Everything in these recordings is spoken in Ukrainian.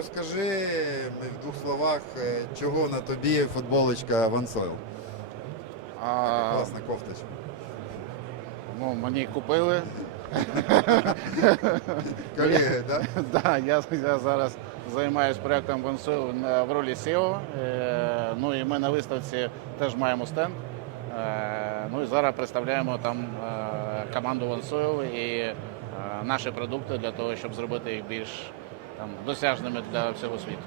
розкажи в двох словах, е, чого на тобі футболочка Вансойл. А, Класна кофточка. ну, мені купили. Колеги, так? да, я, зараз займаюся проєктом Вансойл в ролі SEO. Е, ну і ми на виставці теж маємо стенд. Е, ну і зараз представляємо там команду Вансойл і наші продукти для того, щоб зробити їх більш там, досяжними для всього світу.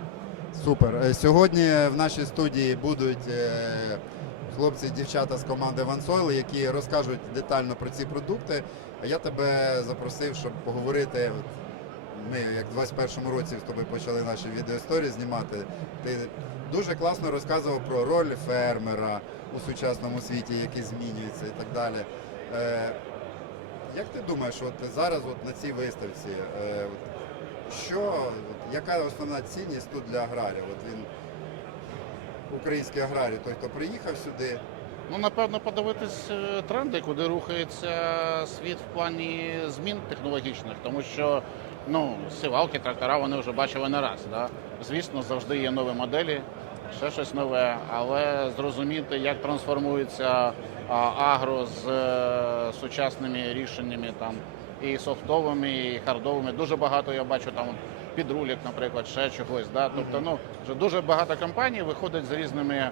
Супер. Е, Сьогодні в нашій студії будуть е, хлопці і дівчата з команди Вансойл, які розкажуть детально про ці продукти. А я тебе запросив, щоб поговорити. Ми як в 21-му році з тобою почали наші відеоісторії знімати. Ти дуже класно розказував про роль фермера у сучасному світі, який змінюється і так далі. Е, Як ти думаєш, от зараз от на цій виставці, от що, от яка основна цінність тут для аграрія? От він український аграрій, той, хто приїхав сюди. Ну, напевно, подивитись е, тренди, куди рухається світ в плані змін технологічних, тому що ну, сівалки, трактора вони вже бачили не раз. Да? Звісно, завжди є нові моделі, ще щось нове, але зрозуміти, як трансформується а, агро з е, сучасними рішеннями там і софтовими, і хардовими. Дуже багато я бачу там підрулік, наприклад, ще чогось. Да? Тобто, ну вже дуже багато компаній виходить з різними,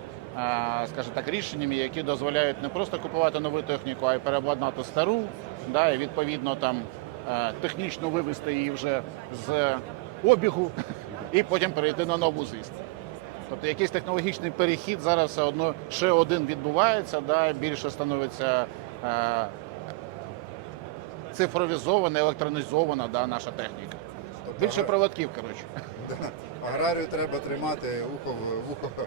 скажімо так, рішеннями, які дозволяють не просто купувати нову техніку, а й переобладнати стару, да? і відповідно там е, технічно вивести її вже з обігу і потім перейти на нову звісно. Тобто якийсь технологічний перехід зараз все одно ще один відбувається, да, більше становиться е, цифровізована, електронізована да, наша техніка. Більше проводків, коротше. аграрію треба тримати вухо в вухо е,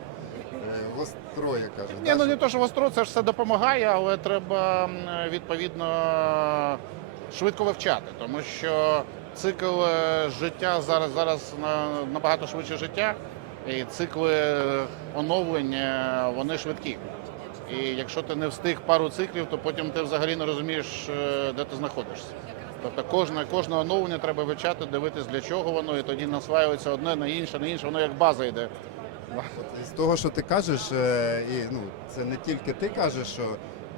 востро, як кажуть. Ні, ну не то, що востро, це ж все допомагає, але треба відповідно швидко вивчати, тому що цикл е, життя зараз зараз набагато швидше життя, і цикли оновлень е, вони швидкі. І якщо ти не встиг пару циклів, то потім ти взагалі не розумієш, е, де ти знаходишся. Тобто кожне, кожне оновлення треба вивчати, дивитись для чого воно, і тоді насваюється одне на інше, на інше, воно як база йде. З того, що ти кажеш, е, і ну це не тільки ти кажеш, що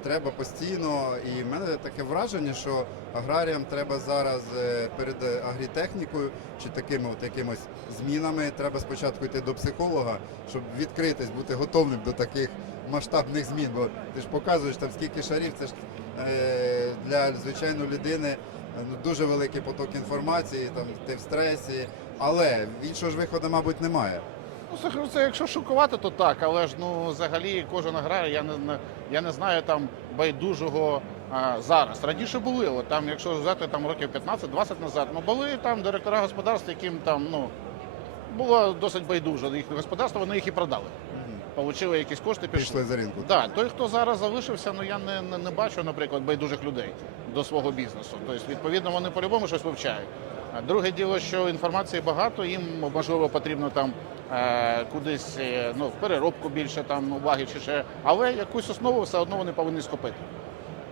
треба постійно, і в мене таке враження, що аграріям треба зараз е, перед агрітехнікою чи такими от якимось змінами, треба спочатку йти до психолога, щоб відкритись, бути готовим до таких масштабних змін. Бо ти ж показуєш там скільки шарів, це ж е, для звичайної людини е, ну, дуже великий поток інформації, там ти в стресі, але іншого ж виходу, мабуть, немає. Ну, це, якщо шокувати, то так, але ж ну взагалі кожен аграрій, я не, я не знаю там байдужого а, зараз. Раніше були, от там, якщо взяти там років 15-20 назад, ну були там директора господарств, яким там ну було досить байдуже їхнє господарство, вони їх і продали. Получили якісь кошти, пішли. Пішли за ринку. Да, той, хто зараз залишився, ну я не, не, не бачу, наприклад, байдужих людей до свого бізнесу. Тобто, відповідно, вони по-любому щось вивчають. А Друге діло, що інформації багато, їм можливо потрібно там кудись е, ну, в переробку більше там уваги чи ще, але якусь основу все одно вони повинні схопити.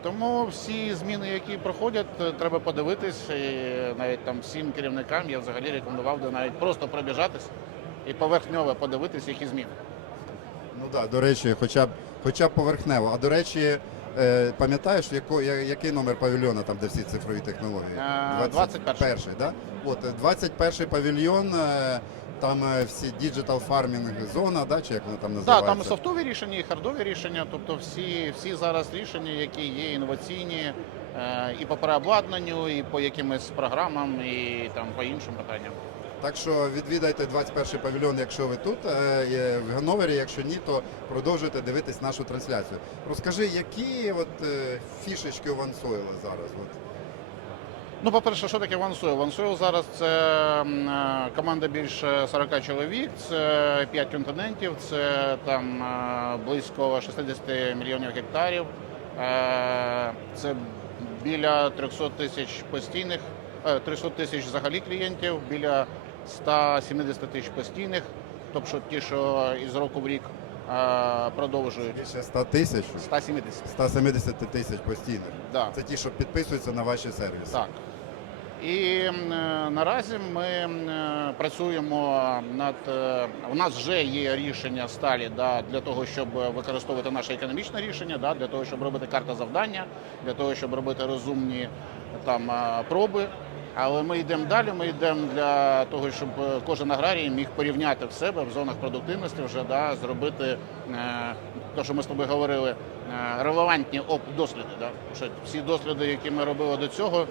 Тому всі зміни, які проходять, е, треба подивитись. І навіть там всім керівникам я взагалі рекомендував би навіть просто пробіжатись і поверхньово подивитись, які зміни. Ну так, до речі, хоча б хоча б поверхнево. А до речі, е, пам'ятаєш, яко, я- який номер павільйона, там, де всі цифрові технології? Е, 21-й. да? От, е, 21 павільйон, е, там е, всі digital farming зона, да, чи як вона там Так, називається? там і софтові рішення, і хардові рішення, тобто всі, всі зараз рішення, які є інноваційні е, і по переобладнанню, і по якимось програмам, і там по іншим питанням. Так що відвідайте 21 павільйон, якщо ви тут е, в Ганновері. Якщо ні, то продовжуйте дивитись нашу трансляцію. Розкажи, які от е, фішечки у Вансойла зараз? От? Ну, по-перше, що таке OneSoil? OneSoil зараз це е, команда більше 40 чоловік, це 5 континентів, це там близько 60 мільйонів гектарів, це біля 300 тисяч постійних, е, 300 тисяч взагалі клієнтів, біля 170 тисяч постійних, тобто ті, що із року в рік е, продовжують. Більше 100 тисяч, 170. 170 тисяч постійних. Да. Це ті, що підписуються на ваші сервіси. Так. І е, наразі ми е, працюємо над у нас вже є рішення сталі да, для того, щоб використовувати наше економічне рішення, да, для того, щоб робити карта завдання, для того, щоб робити розумні там проби. Але ми йдемо далі. Ми йдемо для того, щоб кожен аграрій міг порівняти в себе в зонах продуктивності, вже да, зробити те, що ми з тобою говорили, е, релевантні досліди. Да? Що всі досліди, які ми робили до цього,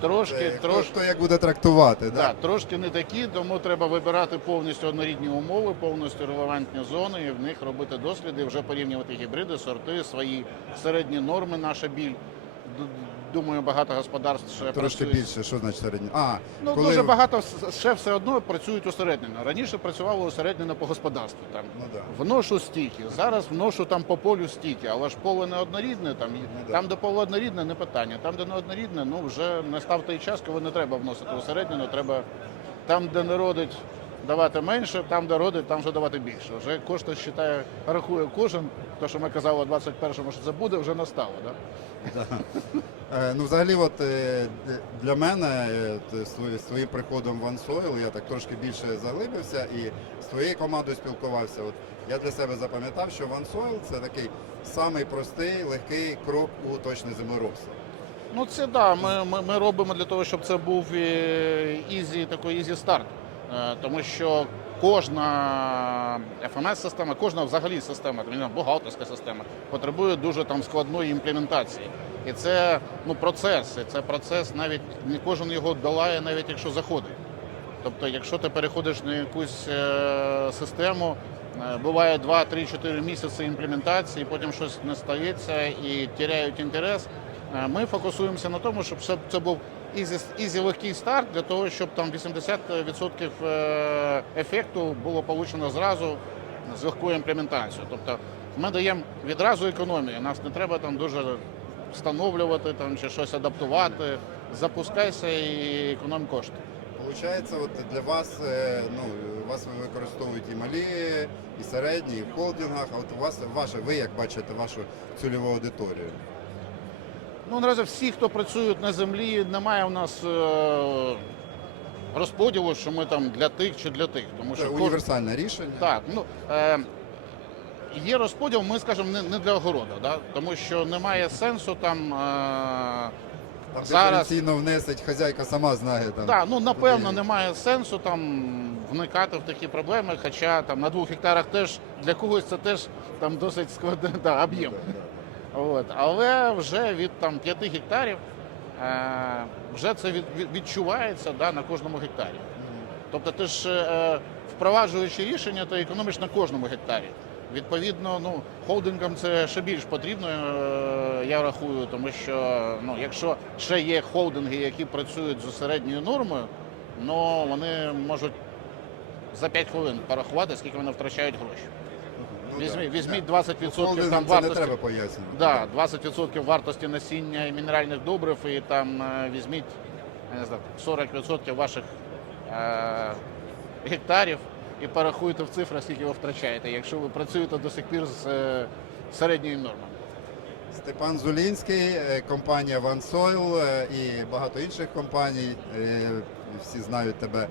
трошки, хто, трошки. хто як буде трактувати, Да, да? трошки не такі, тому треба вибирати повністю однорідні умови, повністю релевантні зони, і в них робити досліди, вже порівнювати гібриди, сорти, свої середні норми, наша біль. Думаю, багато господарств ще Трошки працюють. більше, що значить середній? А, Ну коли... дуже багато ще все одно працюють усереднено. Раніше працювали усереднено по господарству. Там Ну, да. вношу стільки, зараз вношу там по полю стільки, але ж поле не однорідне. Там Ну, да. там, де поле однорідне, не питання. Там, де не однорідне, ну вже настав той час, коли не треба вносити усереднено. Треба там, де не родить. Давати менше, там, де родить, там вже давати більше. Вже кошти вважає, рахує кожен. То, що ми казали у 21-му, що це буде, вже настало. Да? Е, Ну, взагалі, от е, для мене е, своїм приходом в OneSoil я так трошки більше заглибився і з твоєю командою спілкувався. От я для себе запам'ятав, що OneSoil – це такий самий простий, легкий крок у точне землеробство. Ну це да. Ми, ми, ми робимо для того, щоб це був е, ізі, такий ізі старт. Е, Тому що кожна FMS-система, кожна взагалі система, знаю, бухгалтерська система, потребує дуже там складної імплементації. І це ну, процес. І це процес, навіть не кожен його долає, навіть якщо заходить. Тобто, якщо ти переходиш на якусь е, систему, е, буває 2, 3, 4 місяці імплементації, потім щось не стається і тіряють інтерес. Е, Ми фокусуємося на тому, щоб це, це був ізі, ізі легкий старт для того, щоб там 80% е, ефекту було получено зразу з легкою імплементацією. Тобто ми даємо відразу економію. Нас не треба там дуже встановлювати там, чи щось адаптувати. Запускайся і економ кошти. Получається, от для вас, е, ну, вас ви використовують і малі, і середні, і в холдингах, а от у вас ваше, ви як бачите вашу цільову аудиторію? Ну, наразі всі, хто працюють на землі, немає у нас е, розподілу, що ми там для тих чи для тих. Тому Це що універсальне рішення. Так, ну е, є розподіл, ми скажемо, не, для огорода, да? тому що немає сенсу там. Е, Там Зараз- внесить хазяйка сама знає там. Так, ну напевно, куди. немає сенсу там вникати в такі проблеми, хоча там на двох гектарах теж для когось це теж там досить складний да, об'єм. От. Але вже від там 5 гектарів е, вже це від, від- відчувається да, на кожному гектарі. Тобто ти ж е, впроваджуючи рішення, ти економиш на кожному гектарі. Відповідно, ну холдингам це ще більш потрібно, е, я рахую, тому що ну, якщо ще є холдинги, які працюють з середньою нормою, ну вони можуть за 5 хвилин порахувати, скільки вони втрачають гроші. Ну, Візьмі, візьміть Да. 20% Холдингам там це не вартості. треба пояснювати. Да, 20% вартості насіння і мінеральних добрив, і там е, візьміть я не знаю, 40% ваших е, гектарів і порахуйте в цифрах, скільки ви втрачаєте, якщо ви працюєте до сих пір з е, середньою нормою. Степан Зулінський, е, компанія OneSoil е, і багато інших компаній. Всі знають тебе